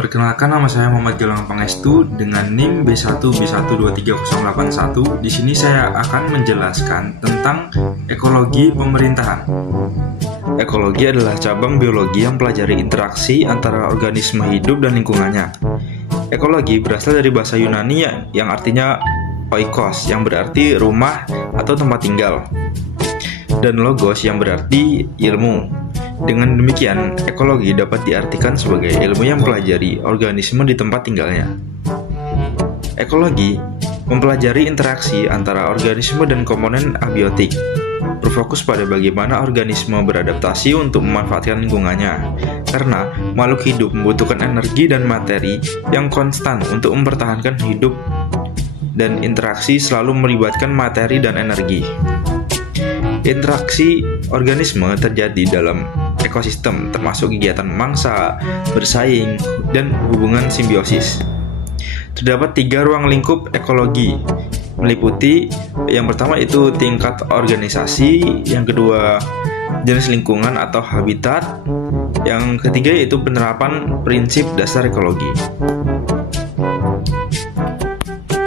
Perkenalkan, nama saya Muhammad Gilang Pangestu dengan NIM B1B123081. Di sini saya akan menjelaskan tentang ekologi pemerintahan. Ekologi adalah cabang biologi yang pelajari interaksi antara organisme hidup dan lingkungannya. Ekologi berasal dari bahasa Yunani yang artinya oikos, yang berarti rumah atau tempat tinggal, dan logos yang berarti ilmu. Dengan demikian, ekologi dapat diartikan sebagai ilmu yang mempelajari organisme di tempat tinggalnya. Ekologi mempelajari interaksi antara organisme dan komponen abiotik, berfokus pada bagaimana organisme beradaptasi untuk memanfaatkan lingkungannya, karena makhluk hidup membutuhkan energi dan materi yang konstan untuk mempertahankan hidup, dan interaksi selalu melibatkan materi dan energi. Interaksi organisme terjadi dalam ekosistem, termasuk kegiatan mangsa, bersaing, dan hubungan simbiosis. Terdapat 3 ruang lingkup ekologi, meliputi yang pertama itu tingkat organisasi, yang kedua jenis lingkungan atau habitat, yang ketiga yaitu penerapan prinsip dasar ekologi.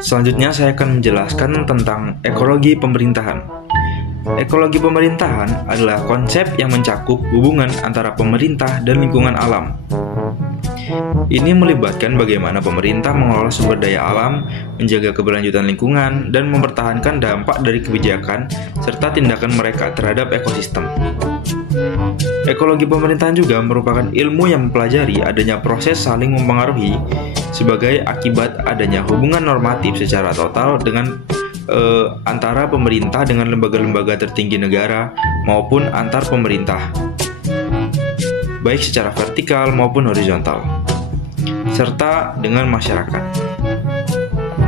Selanjutnya saya akan menjelaskan tentang ekologi pemerintahan. Ekologi pemerintahan adalah konsep yang mencakup hubungan antara pemerintah dan lingkungan alam. Ini melibatkan bagaimana pemerintah mengelola sumber daya alam, menjaga keberlanjutan lingkungan, dan mempertahankan dampak dari kebijakan serta tindakan mereka terhadap ekosistem. Ekologi pemerintahan juga merupakan ilmu yang mempelajari adanya proses saling mempengaruhi sebagai akibat adanya hubungan normatif secara total dengan antara pemerintah dengan lembaga-lembaga tertinggi negara maupun antar pemerintah, baik secara vertikal maupun horizontal, serta dengan masyarakat.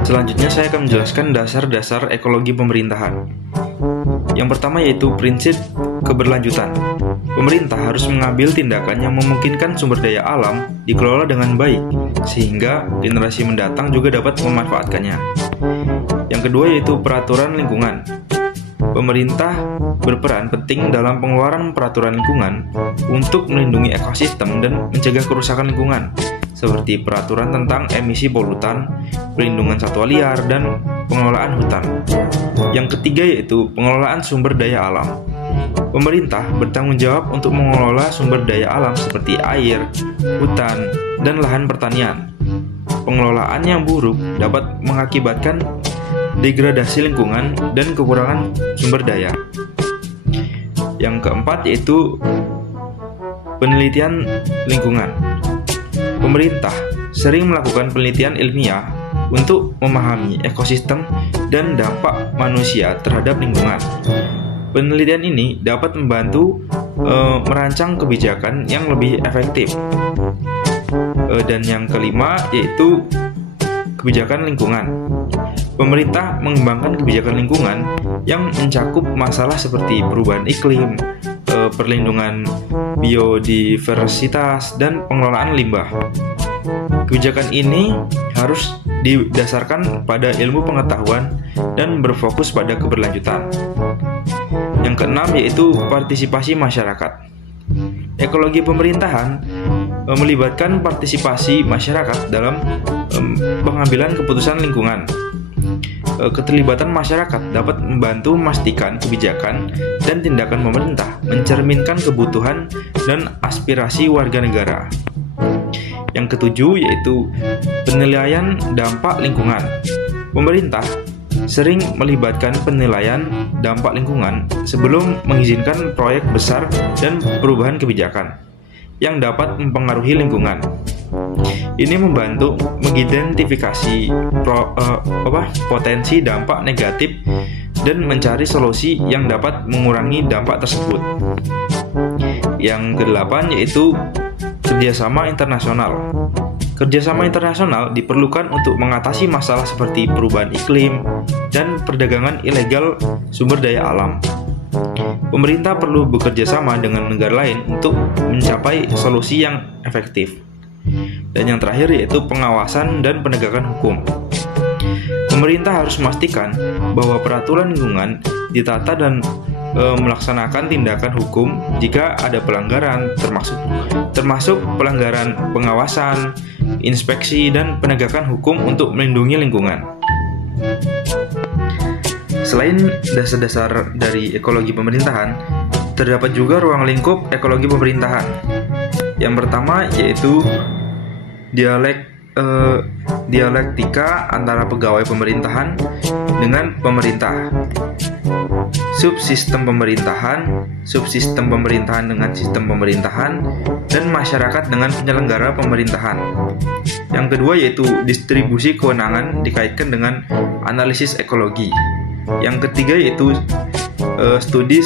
Selanjutnya saya akan menjelaskan dasar-dasar ekologi pemerintahan. Yang pertama yaitu prinsip keberlanjutan. Pemerintah harus mengambil tindakan yang memungkinkan sumber daya alam dikelola dengan baik, sehingga generasi mendatang juga dapat memanfaatkannya. Yang kedua yaitu peraturan lingkungan. Pemerintah berperan penting dalam pengeluaran peraturan lingkungan untuk melindungi ekosistem dan mencegah kerusakan lingkungan, seperti peraturan tentang emisi polutan, perlindungan satwa liar, dan pengelolaan hutan. Yang ketiga yaitu pengelolaan sumber daya alam. Pemerintah bertanggung jawab untuk mengelola sumber daya alam seperti air, hutan, dan lahan pertanian. Pengelolaan yang buruk dapat mengakibatkan degradasi lingkungan dan kekurangan sumber daya. Yang keempat yaitu penelitian lingkungan. Pemerintah sering melakukan penelitian ilmiah untuk memahami ekosistem dan dampak manusia terhadap lingkungan. Penelitian ini dapat membantu merancang kebijakan yang lebih efektif. Dan yang kelima yaitu kebijakan lingkungan. Pemerintah mengembangkan kebijakan lingkungan yang mencakup masalah seperti perubahan iklim, perlindungan biodiversitas, dan pengelolaan limbah. Kebijakan ini harus didasarkan pada ilmu pengetahuan dan berfokus pada keberlanjutan. Yang keenam yaitu partisipasi masyarakat. Ekologi pemerintahan melibatkan partisipasi masyarakat dalam pengambilan keputusan lingkungan. Keterlibatan masyarakat dapat membantu memastikan kebijakan dan tindakan pemerintah mencerminkan kebutuhan dan aspirasi warga negara. Yang ketujuh yaitu penilaian dampak lingkungan. Pemerintah sering melibatkan penilaian dampak lingkungan sebelum mengizinkan proyek besar dan perubahan kebijakan yang dapat mempengaruhi lingkungan. Ini membantu mengidentifikasi potensi dampak negatif dan mencari solusi yang dapat mengurangi dampak tersebut. Yang kedelapan yaitu kerjasama internasional. Kerjasama internasional diperlukan untuk mengatasi masalah seperti perubahan iklim dan perdagangan ilegal sumber daya alam. Pemerintah perlu bekerja sama dengan negara lain untuk mencapai solusi yang efektif. Dan yang terakhir yaitu pengawasan dan penegakan hukum. Pemerintah harus memastikan bahwa peraturan lingkungan ditata dan melaksanakan tindakan hukum jika ada pelanggaran, termasuk pelanggaran pengawasan, inspeksi, dan penegakan hukum untuk melindungi lingkungan. Selain dasar-dasar dari ekologi pemerintahan, terdapat juga ruang lingkup ekologi pemerintahan. Yang pertama yaitu dialektika antara pegawai pemerintahan dengan pemerintah, subsistem pemerintahan dengan sistem pemerintahan, dan masyarakat dengan penyelenggara pemerintahan. Yang kedua yaitu distribusi kewenangan dikaitkan dengan analisis ekologi. Yang ketiga yaitu studi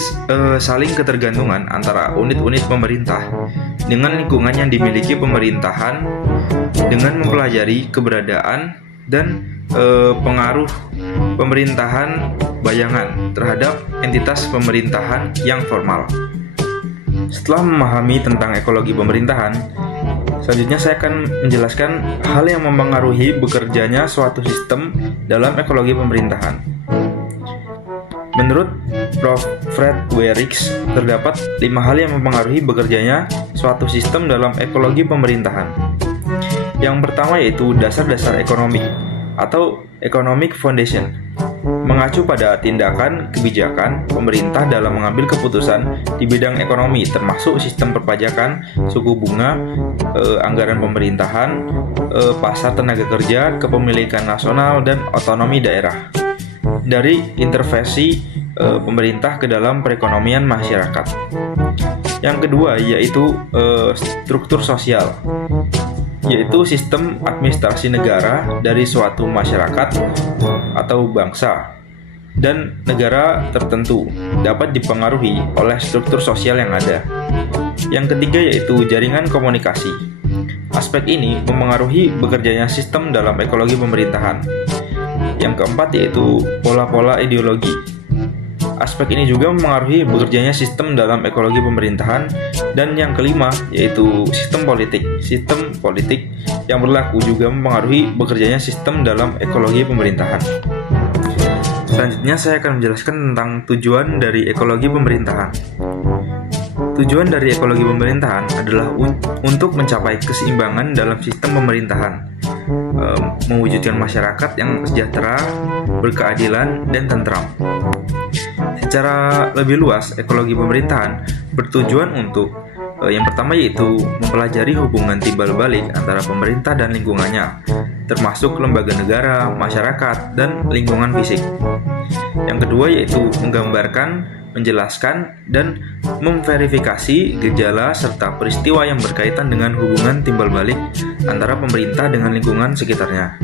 saling ketergantungan antara unit-unit pemerintah dengan lingkungan yang dimiliki pemerintahan, dengan mempelajari keberadaan dan pengaruh pemerintahan bayangan terhadap entitas pemerintahan yang formal. Setelah memahami tentang ekologi pemerintahan, selanjutnya saya akan menjelaskan hal yang mempengaruhi bekerjanya suatu sistem dalam ekologi pemerintahan. Menurut Prof. Fred Weyrich, terdapat 5 hal yang mempengaruhi bekerjanya suatu sistem dalam ekologi pemerintahan. Yang pertama yaitu dasar-dasar ekonomi atau economic foundation, mengacu pada tindakan kebijakan pemerintah dalam mengambil keputusan di bidang ekonomi, termasuk sistem perpajakan, suku bunga, anggaran pemerintahan, pasar tenaga kerja, kepemilikan nasional, dan otonomi daerah, dari intervensi pemerintah ke dalam perekonomian masyarakat. Yang kedua yaitu struktur sosial, yaitu sistem administrasi negara dari suatu masyarakat atau bangsa dan negara tertentu dapat dipengaruhi oleh struktur sosial yang ada. Yang ketiga yaitu jaringan komunikasi. Aspek ini mempengaruhi bekerjanya sistem dalam ekologi pemerintahan. Yang keempat yaitu pola-pola ideologi. Aspek ini juga mempengaruhi bekerjanya sistem dalam ekologi pemerintahan. Dan yang kelima yaitu sistem politik. Sistem politik yang berlaku juga mempengaruhi bekerjanya sistem dalam ekologi pemerintahan. Selanjutnya saya akan menjelaskan tentang tujuan dari ekologi pemerintahan. Tujuan dari ekologi pemerintahan adalah untuk mencapai keseimbangan dalam sistem pemerintahan, mewujudkan masyarakat yang sejahtera, berkeadilan, dan tentram. Secara lebih luas, ekologi pemerintahan bertujuan untuk yang pertama yaitu mempelajari hubungan timbal balik antara pemerintah dan lingkungannya, termasuk lembaga negara, masyarakat, dan lingkungan fisik. Yang kedua yaitu menggambarkan, menjelaskan, dan memverifikasi gejala serta peristiwa yang berkaitan dengan hubungan timbal balik antara pemerintah dengan lingkungan sekitarnya.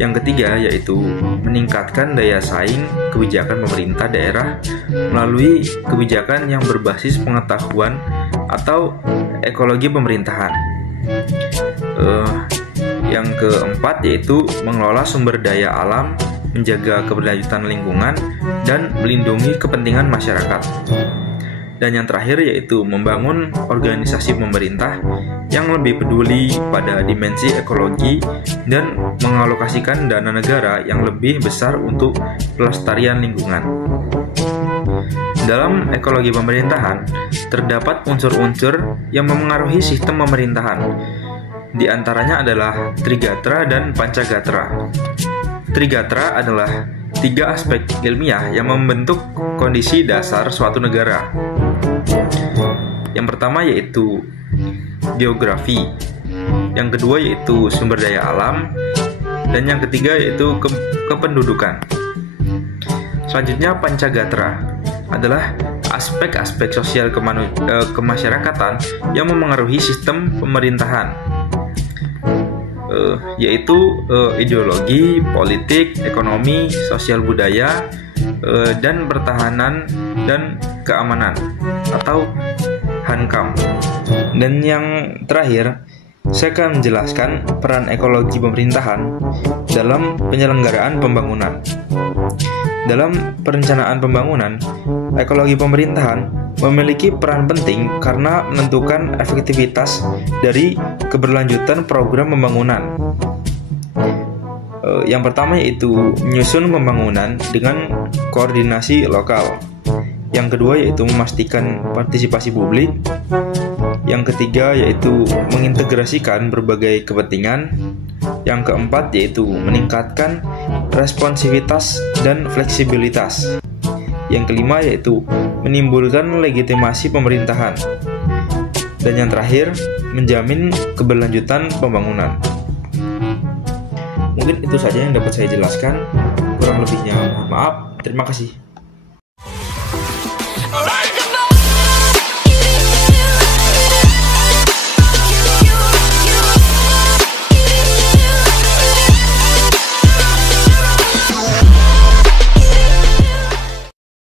Yang ketiga yaitu meningkatkan daya saing kebijakan pemerintah daerah melalui kebijakan yang berbasis pengetahuan atau ekologi pemerintahan. Yang keempat yaitu mengelola sumber daya alam, menjaga keberlanjutan lingkungan, dan melindungi kepentingan masyarakat. Dan yang terakhir yaitu membangun organisasi pemerintah yang lebih peduli pada dimensi ekologi dan mengalokasikan dana negara yang lebih besar untuk pelestarian lingkungan. Dalam ekologi pemerintahan, terdapat unsur-unsur yang memengaruhi sistem pemerintahan. Di antaranya adalah Trigatra dan Pancagatra. Trigatra adalah 3 aspek ilmiah yang membentuk kondisi dasar suatu negara. Yang pertama yaitu geografi, yang kedua yaitu sumber daya alam, dan yang ketiga yaitu kependudukan. Selanjutnya Pancagatra adalah aspek-aspek sosial kemasyarakatan yang memengaruhi sistem pemerintahan, yaitu ideologi, politik, ekonomi, sosial budaya, dan pertahanan dan keamanan atau Hankam. Dan yang terakhir, saya akan menjelaskan peran ekologi pemerintahan dalam penyelenggaraan pembangunan. Dalam perencanaan pembangunan, ekologi pemerintahan memiliki peran penting karena menentukan efektivitas dari keberlanjutan program pembangunan. Yang pertama yaitu menyusun pembangunan dengan koordinasi lokal. Yang kedua yaitu memastikan partisipasi publik. Yang ketiga yaitu mengintegrasikan berbagai kepentingan. Yang keempat yaitu meningkatkan responsivitas dan fleksibilitas. Yang kelima yaitu menimbulkan legitimasi pemerintahan. Dan yang terakhir, menjamin keberlanjutan pembangunan. Mungkin itu saja yang dapat saya jelaskan. Kurang lebihnya mohon maaf. Terima kasih.